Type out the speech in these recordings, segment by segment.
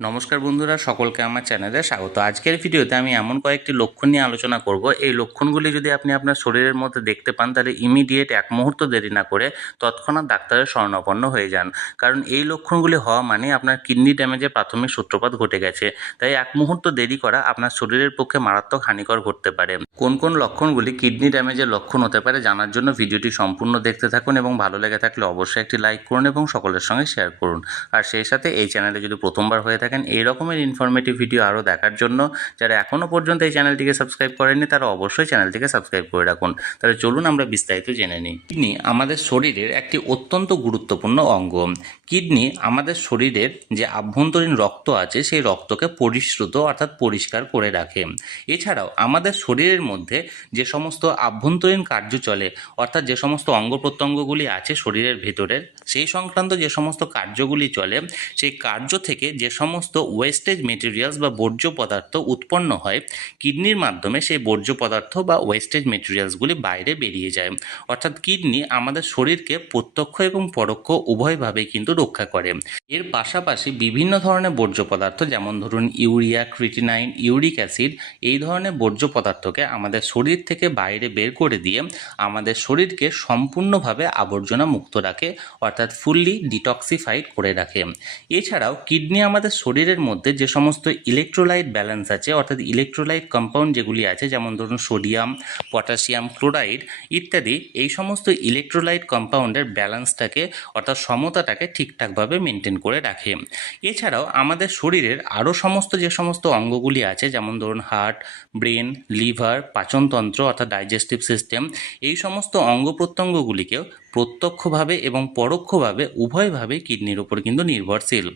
নমস্কার বন্ধুরা, সকলকে আমার চ্যানেলে স্বাগত। আজকের ভিডিওতে আমি এমন কয়েকটি লক্ষণ নিয়ে আলোচনা করব। এই লক্ষণগুলি যদি আপনি আপনার শরীরের মধ্যে দেখতে পান, তাহলে ইমিডিয়েট এক মুহূর্ত দেরি না করে তৎক্ষণাৎ ডাক্তারের শরণাপন্ন হয়ে যান। কারণ এই লক্ষণগুলি হওয়া মানে আপনার কিডনি ড্যামেজের প্রাথমিক সূত্রপাত ঘটে গেছে। তাই এক মুহূর্ত দেরি করা আপনার শরীরের পক্ষে মারাত্মক হানিকর ঘটতে পারে। কোন কোন লক্ষণগুলি কিডনি ড্যামেজের লক্ষণ হতে পারে জানার জন্য ভিডিওটি সম্পূর্ণ দেখতে থাকুন এবং ভালো লেগে থাকলে অবশ্যই একটি লাইক করুন এবং সকলের সঙ্গে শেয়ার করুন। আর সেই সাথে এই চ্যানেলে যদি প্রথমবার হয়ে থাকেন। এই রকমের ইনফরমেটিভ ভিডিও আরও দেখার জন্য যারা এখনও পর্যন্ত এই চ্যানেলটিকে সাবস্ক্রাইব করেননি, তারা অবশ্যই চ্যানেলটিকে সাবস্ক্রাইব করে রাখুন। তাহলে চলুন আমরা বিস্তারিত জেনে নিই। কিডনি আমাদের শরীরের একটি অত্যন্ত গুরুত্বপূর্ণ অঙ্গ। কিডনি আমাদের শরীরের যে আভ্যন্তরীণ রক্ত আছে, সেই রক্তকে পরিশ্রুত অর্থাৎ পরিষ্কার করে রাখে। এছাড়াও আমাদের শরীরের মধ্যে যে সমস্ত আভ্যন্তরীণ কার্য চলে, অর্থাৎ যে সমস্ত অঙ্গ প্রত্যঙ্গগুলি আছে শরীরের ভেতরের, সেই সংক্রান্ত যে সমস্ত কার্যগুলি চলে, সেই কার্য থেকে যে সমস্ত ওয়েস্টেজ মেটেরিয়ালস বা বর্জ্য পদার্থ উৎপন্ন হয়, কিডনির মাধ্যমে সেই বর্জ্য পদার্থ বা ওয়েস্টেজ মেটেরিয়ালসগুলি বাইরে বেরিয়ে যায়। অর্থাৎ কিডনি আমাদের শরীরকে প্রত্যক্ষ এবং পরোক্ষ উভয়ভাবে কিন্তু রক্ষা করে। এর পাশাপাশি বিভিন্ন ধরনের বর্জ্য পদার্থ যেমন ধরুন ইউরিয়া ক্রিটিনাইন ইউরিক অ্যাসিড এই ধরনের বর্জ্য পদার্থকে আমাদের শরীর থেকে বাইরে বের করে দিয়ে আমাদের শরীরকে সম্পূর্ণভাবে আবর্জনা মুক্ত রাখে, অর্থাৎ ফুললি ডিটক্সিফাইড করে রাখে। এছাড়াও কিডনি আমাদের শরীরের মধ্যে যে সমস্ত ইলেকট্রোলাইট ব্যালেন্স আছে, অর্থাৎ ইলেকট্রোলাইট কম্পাউন্ড যেগুলি আছে, যেমন ধরুন সোডিয়াম পটাশিয়াম ক্লোরাইড ইত্যাদি, এই সমস্ত ইলেকট্রোলাইট কম্পাউন্ডের ব্যালেন্সটাকে অর্থাৎ সমতাটাকে ঠিকঠাকভাবে মেনটেন করে রাখে। এছাড়াও আমাদের শরীরের আরও সমস্ত যে সমস্ত অঙ্গগুলি আছে, যেমন ধরুন হার্ট ব্রেন লিভার পাচনতন্ত্র, অর্থাৎ ডাইজেস্টিভ সিস্টেম এই সমস্ত অঙ্গ প্রত্যঙ্গগুলিকেও প্রত্যক্ষভাবে এবং পরোক্ষভাবে উভয়ভাবে কিডনির উপর কিন্তু নির্ভরশীল।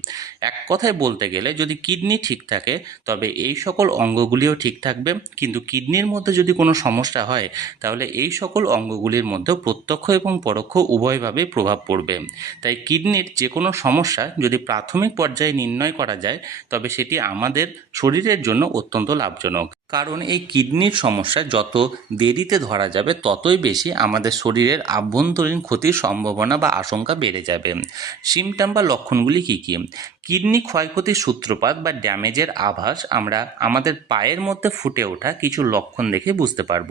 এক কথায় বলতে গেলে যদি কিডনি ঠিক থাকে, তবে এই সকল অঙ্গগুলিও ঠিক থাকবে। কিন্তু কিডনির মধ্যে যদি কোনো সমস্যা হয়, তাহলে এই সকল অঙ্গগুলির মধ্যে প্রত্যক্ষ এবং পরোক্ষ উভয়ভাবে প্রভাব পড়বে। তাই কিডনির যে কোনো সমস্যা যদি প্রাথমিক পর্যায়ে নির্ণয় করা যায়, তবে সেটি আমাদের শরীরের জন্য অত্যন্ত লাভজনক। কারণ এই কিডনির সমস্যা যত দেরিতে ধরা যাবে, ততই বেশি আমাদের শরীরের আভ্যন্তরীণ ক্ষতির সম্ভাবনা বা আশঙ্কা বেড়ে যাবে। সিমটাম বা লক্ষণগুলি কী কী? কিডনি ক্ষয়ক্ষতির সূত্রপাত বা ড্যামেজের আভাস আমরা আমাদের পায়ের মধ্যে ফুটে ওঠা কিছু লক্ষণ দেখে বুঝতে পারব।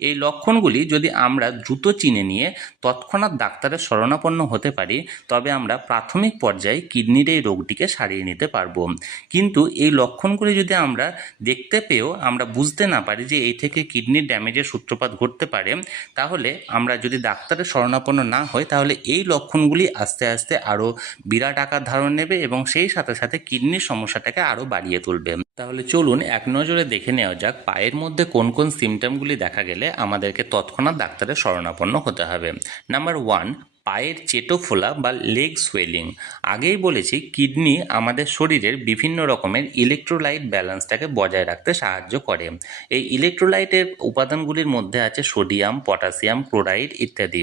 এই লক্ষণগুলি যদি আমরা দ্রুত চিনে নিয়ে তৎক্ষণাৎ ডাক্তারের শরণাপন্ন হতে পারি, তবে আমরা প্রাথমিক পর্যায়ে কিডনির এই রোগটিকে সারিয়ে নিতে পারব। কিন্তু এই লক্ষণগুলি যদি আমরা দেখতে পেয়েও আমরা বুঝতে না পারি যে এই থেকে কিডনির ড্যামেজের সূত্রপাত ঘটতে পারে, তাহলে আমরা যদি ডাক্তারের শরণাপন্ন না হই, তাহলে এই লক্ষণগুলি আস্তে আস্তে আরও বিরাট আকার ধারণ নেবে এবং সেই সাথে সাথে কিডনির সমস্যাটাকে আরও বাড়িয়ে তুলবে। তাহলে চলুন এক নজরে দেখে নেওয়া যাক, পায়ের মধ্যে কোন কোন সিমটমগুলি দেখা গেলে আমাদেরকে তৎক্ষণাৎ ডাক্তারের শরণাপন্ন হতে হবে। নাম্বার ওয়ান পায়ের চেটো ফোলা বা লেগ সোয়েলিং আগেই বলেছি, কিডনি আমাদের শরীরের বিভিন্ন রকমের ইলেকট্রোলাইট ব্যালেন্সটাকে বজায় রাখতে সাহায্য করে। এই ইলেকট্রোলাইটের উপাদানগুলির মধ্যে আছে সোডিয়াম পটাশিয়াম ক্লোরাইড ইত্যাদি।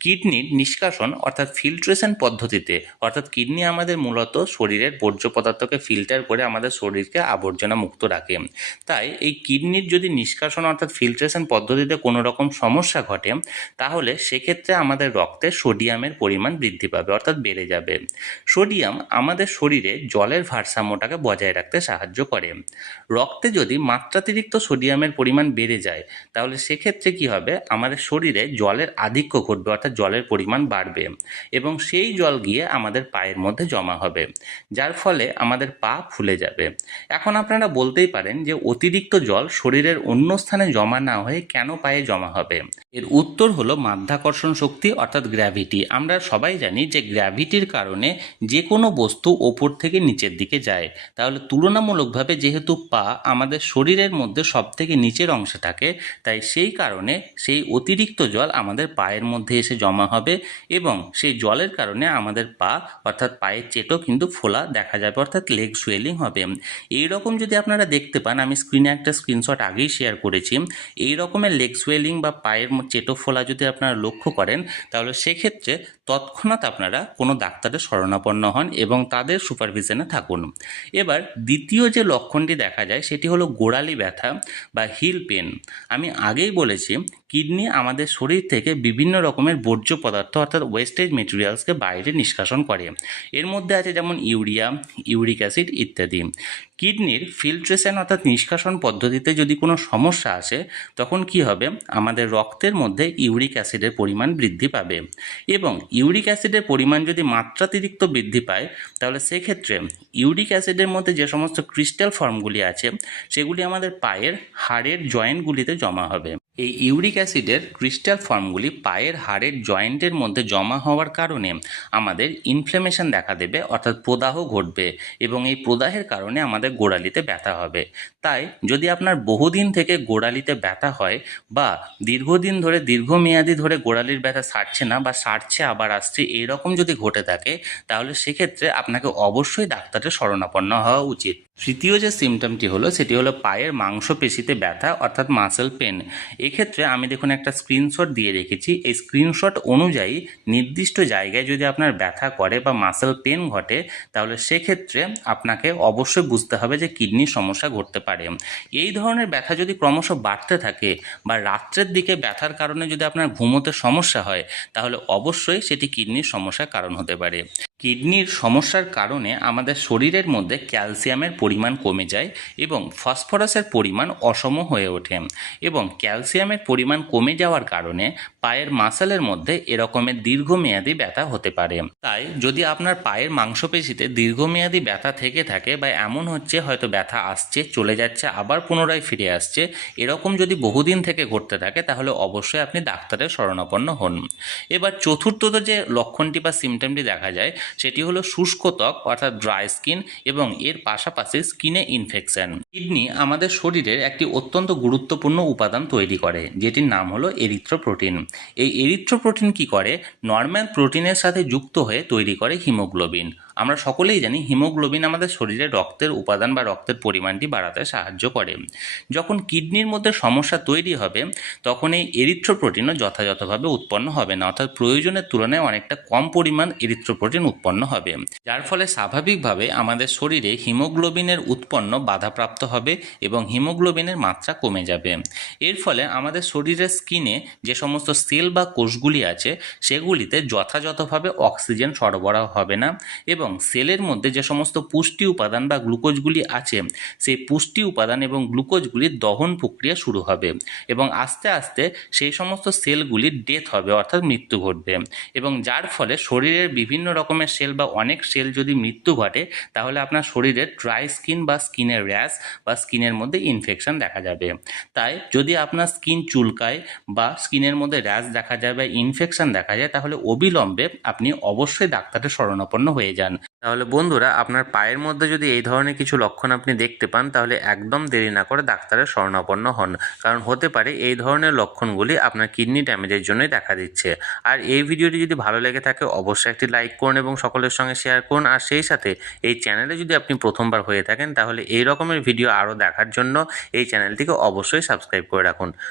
কিডনির নিষ্কাশন অর্থাৎ ফিল্ট্রেশন পদ্ধতিতে, অর্থাৎ কিডনি আমাদের মূলত শরীরের বর্জ্য পদার্থকে ফিল্টার করে আমাদের শরীরকে আবর্জনা মুক্ত রাখে। তাই এই কিডনির যদি নিষ্কাশন অর্থাৎ ফিল্ট্রেশন পদ্ধতিতে কোনো রকম সমস্যা ঘটে, তাহলে সেক্ষেত্রে আমাদের রক্তে সোডিয়ামের পরিমাণ বৃদ্ধি পাবে, অর্থাৎ বেড়ে যাবে। সোডিয়াম আমাদের শরীরে জলের ভারসাম্যটাকে বজায় রাখতে সাহায্য করে। রক্তে যদি মাত্রাতিরিক্ত সোডিয়ামের পরিমাণ বেড়ে যায়, তাহলে সেক্ষেত্রে কি হবে? আমাদের শরীরে জলের আধিক্য ঘটবে, অর্থাৎ জলের পরিমাণ বাড়বে এবং সেই জল গিয়ে আমাদের পায়ের মধ্যে জমা হবে, যার ফলে আমাদের পা ফুলে যাবে। এখন আপনারা বলতেই পারেন যে অতিরিক্ত জল শরীরের অন্য স্থানে জমা না হয়ে কেন পায়ে জমা হবে? এর উত্তর হলো মাধ্যাকর্ষণ শক্তি অর্থাৎ গ্র্যাভিটি আমরা সবাই জানি যে গ্র্যাভিটির কারণে যে কোনো বস্তু ওপর থেকে নিচের দিকে যায়। তাহলে তুলনামূলকভাবে যেহেতু পা আমাদের শরীরের মধ্যে সব থেকে নিচের অংশে থাকে, তাই সেই কারণে সেই অতিরিক্ত জল আমাদের পায়ের মধ্যে এসে জমা হবে এবং সেই জলের কারণে আমাদের পা, অর্থাৎ পায়ের চেটো কিন্তু ফোলা দেখা যাবে, অর্থাৎ লেগ সুয়েলিং হবে। এই রকম যদি আপনারা দেখতে পান, আমি স্ক্রিনে একটা স্ক্রিনশট আগেই শেয়ার করেছি। এই রকমের লেগ সুয়েলিং বা পায়ের চেটো ফোলা যদি আপনারা লক্ষ্য করেন, তাহলে সেক্ষেত্রে তৎক্ষণাৎ আপনারা কোনো ডাক্তারের শরণাপন্ন হন এবং তাদের সুপারভিশনে থাকুন। এবার দ্বিতীয় যে লক্ষণটি দেখা যায় সেটি হলো গোড়ালি ব্যথা বা হিল পেন। আমি আগেই বলেছি, কিডনি আমাদের শরীর থেকে বিভিন্ন রকমের বর্জ্য পদার্থ অর্থাৎ ওয়েস্টেজ মেটেরিয়ালসকে বাইরে নিষ্কাশন করে। এর মধ্যে আছে যেমন ইউরিয়া, ইউরিক অ্যাসিড ইত্যাদি। কিডনির ফিল্ট্রেশন অর্থাৎ নিষ্কাশন পদ্ধতিতে যদি কোনো সমস্যা আসে, তখন কি হবে? আমাদের রক্তের মধ্যে ইউরিক অ্যাসিডের পরিমাণ বৃদ্ধি পাবে এবং ইউরিক অ্যাসিডের পরিমাণ যদি মাত্রাতিরিক্ত বৃদ্ধি পায়, তাহলে সেক্ষেত্রে ইউরিক অ্যাসিডের মধ্যে যে সমস্ত ক্রিস্টাল ফর্মগুলি আছে, সেগুলি আমাদের পায়ের হাড়ের জয়েন্টগুলিতে জমা হবে। এই ইউরিক অ্যাসিডের ক্রিস্টাল ফর্মগুলি পায়ের হাড়ের জয়েন্টের মধ্যে জমা হওয়ার কারণে আমাদের ইনফ্লেমেশন দেখা দেবে, অর্থাৎ প্রদাহ ঘটবে এবং এই প্রদাহের কারণে আমাদের গোড়ালিতে ব্যথা হবে। তাই যদি আপনার বহুদিন থেকে গোড়ালিতে ব্যথা হয় বা দীর্ঘদিন ধরে, দীর্ঘমেয়াদী ধরে গোড়ালির ব্যথা সারছে না বা সারছে আবার আসছে, এইরকম যদি ঘটে থাকে, তাহলে সেক্ষেত্রে আপনাকে অবশ্যই ডাক্তারের শরণাপন্ন হওয়া উচিত। তৃতীয় যে সিমটমটি হলো, সেটি হলো পায়ের মাংসপেশিতে ব্যথা, অর্থাৎ মাসেল পেন এক্ষেত্রে আমি দেখুন একটা স্ক্রিনশট দিয়ে রেখেছি। এই স্ক্রিনশট অনুযায়ী নির্দিষ্ট জায়গায় যদি আপনার ব্যথা করে বা মাসেল পেন ঘটে, তাহলে সেক্ষেত্রে আপনাকে অবশ্যই বুঝতে হবে যে কিডনির সমস্যা ঘটতে পারে। এই ধরনের ব্যথা যদি ক্রমশ বাড়তে থাকে বা রাত্রের দিকে ব্যথার কারণে যদি আপনার ঘুমোতে সমস্যা হয়, তাহলে অবশ্যই সেটি কিডনির সমস্যার কারণ হতে পারে। কিডনির সমস্যার কারণে আমাদের শরীরের মধ্যে ক্যালসিয়ামের পরিমাণ কমে যায় এবং ফসফরাসের পরিমাণ অসম হয়ে ওঠে এবং ক্যালসিয়ামের পরিমাণ কমে যাওয়ার কারণে পায়ের মাসেলের মধ্যে এরকমের দীর্ঘমেয়াদী ব্যথা হতে পারে। তাই যদি আপনার পায়ের মাংসপেশিতে দীর্ঘমেয়াদী ব্যথা থেকে থাকে বা এমন হচ্ছে হয়তো ব্যথা আসছে, চলে যাচ্ছে, আবার পুনরায় ফিরে আসছে, এরকম যদি বহুদিন থেকে ঘটতে থাকে, তাহলে অবশ্যই আপনি ডাক্তারের শরণাপন্ন হন। এবার চতুর্থত যে লক্ষণটি বা সিমটমটি দেখা যায়, সেটি হলো শুষ্ক ত্বক, অর্থাৎ ড্রাই স্কিন এবং এর পাশাপাশি স্কিনে ইনফেকশন কিডনি আমাদের শরীরের একটি অত্যন্ত গুরুত্বপূর্ণ উপাদান তৈরি করে, যেটির নাম হলো এরিথ্রোপ্রোটিন এই এরিথ্রোপ্রোটিন কি করে? নর্ম্যাল প্রোটিনের সাথে যুক্ত হয়ে তৈরি করে হিমোগ্লোবিন আমরা সকলেই জানি হিমোগ্লোবিন আমাদের শরীরে রক্তের উপাদান বা রক্তের পরিমাণটি বাড়াতে সাহায্য করে। যখন কিডনির মধ্যে সমস্যা তৈরি হবে, তখন এই এরিথ্রোপ্রোটিনও যথাযথভাবে উৎপন্ন হবে না, অর্থাৎ প্রয়োজনের তুলনায় অনেকটা কম পরিমাণ এরিথ্রোপ্রোটিন উৎপন্ন হবে। যার ফলে স্বাভাবিকভাবে আমাদের শরীরে হিমোগ্লোবিনের উৎপন্ন বাধাপ্রাপ্ত হবে এবং হিমোগ্লোবিনের মাত্রা কমে যাবে। এর ফলে আমাদের শরীরের স্কিনে যে সমস্ত সেল বা কোষগুলি আছে, সেগুলিতে যথাযথভাবে অক্সিজেন সরবরাহ হবে না এবং সেলের মধ্যে যে সমস্ত পুষ্টি উপাদান বা গ্লুকোজগুলি আছে, সেই পুষ্টি উপাদান এবং গ্লুকোজগুলির দহন প্রক্রিয়া শুরু হবে এবং আস্তে আস্তে সেই সমস্ত সেলগুলির ডেথ হবে, অর্থাৎ মৃত্যু ঘটবে। এবং যার ফলে শরীরের বিভিন্ন রকমের সেল বা অনেক সেল যদি মৃত্যু ঘটে, তাহলে আপনার শরীরের ড্রাই স্কিন বা স্কিনের র্যাশ বা স্কিনের মধ্যে ইনফেকশন দেখা যাবে। তাই যদি আপনার স্কিন চুলকায় বা স্কিনের মধ্যে র্যাশ দেখা যায় বা ইনফেকশন দেখা যায়, তাহলে অবিলম্বে আপনি অবশ্যই ডাক্তারের শরণাপন্ন হয়ে যান। তাহলে বন্ধুরা, আপনার পায়ের মধ্যে যদি এই ধরনের কিছু লক্ষণ আপনি দেখতে পান, তাহলে একদম দেরি না করে ডাক্তারের স্বর্ণাপন্ন হন। কারণ হতে পারে এই ধরনের লক্ষণগুলি আপনার কিডনি ড্যামেজের জন্যই দেখা দিচ্ছে। আর এই ভিডিওটি যদি ভালো লেগে থাকে, অবশ্যই একটি লাইক করুন এবং সকলের সঙ্গে শেয়ার করুন। আর সেই সাথে এই চ্যানেলে যদি আপনি প্রথমবার হয়ে থাকেন, তাহলে এই রকমের ভিডিও আরও দেখার জন্য এই চ্যানেলটিকে অবশ্যই সাবস্ক্রাইব করে রাখুন।